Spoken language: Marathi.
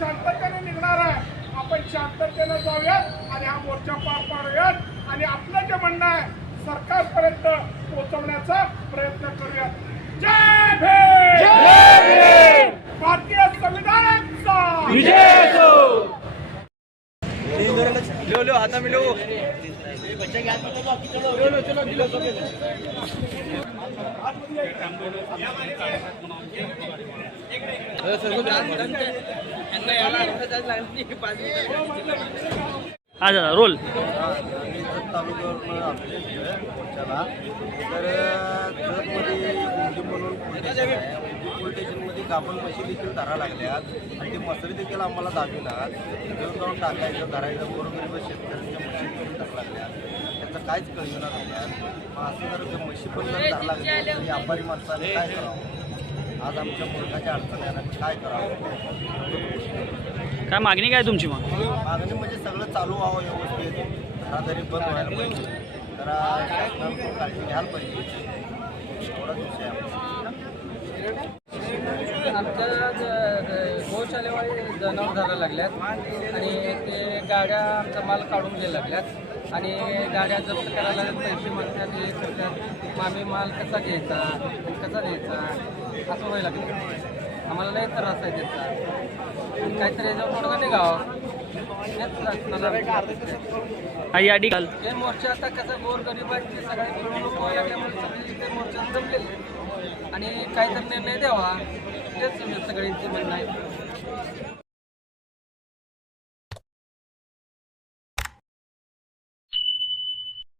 शांततेने निघणार आहे. आपण शांततेनं जाऊयात आणि हा मोर्चा पार पाडूयात. आणि आपलं जे म्हणणं आहे सरकारपर्यंत पोहोचवण्याचा प्रयत्न करूयात. जय भारतीय संविधानाचा लो लो हाता मिलो हा दादा रोल. तर जतमध्ये गुंडी पोलीस स्टेशनमध्ये गाभण म्हशी देखील धरा लागल्यात आणि ते मसरी देखील आम्हाला दाबिनात घेऊन जाऊन टाकायचं धरायचं बरोबर शेतकऱ्यांच्या म्हशी देखील धरा लागल्यात त्याचं काहीच कळलं नाही. मग असं जर ते पण जर धरा लागली तर व्यापारी माणसाने काय करावं? आज आमच्या मुलगाच्या अडचणी आहे ना, काय करावं? काय मागणी काय तुमची मग? मागणी म्हणजे सगळं चालू व्हावं व्यवस्थित. घरादारी बंद व्हायला पाहिजे शासनानं काळजी घ्यायला पाहिजे एवढाच विषय आहे आमचा. आमच्या ज- हो जनावर धरायला लागल्यात आणि ते गाड्या आमचा माल काढून घ्यायला लागल्यात आणि गाड्या जप्त करायला पैसे मागतात हे करतात. मग आम्ही माल कसा घ्यायचा कसा द्यायचा असं व्हायला लागलं. आम्हाला लय त्रास आहे त्याचा. काहीतरी याच्यावर तोडगा निघावं. हेच हे मोर्चा आता कसं गोर गरीब आहेत ते सगळे पिळवणूक व्हायला लागल्यामुळे सगळे इथे मोर्चा जमलेले आणि काहीतरी निर्णय द्यावा तेच सगळ्यांचे म्हणणं आहे.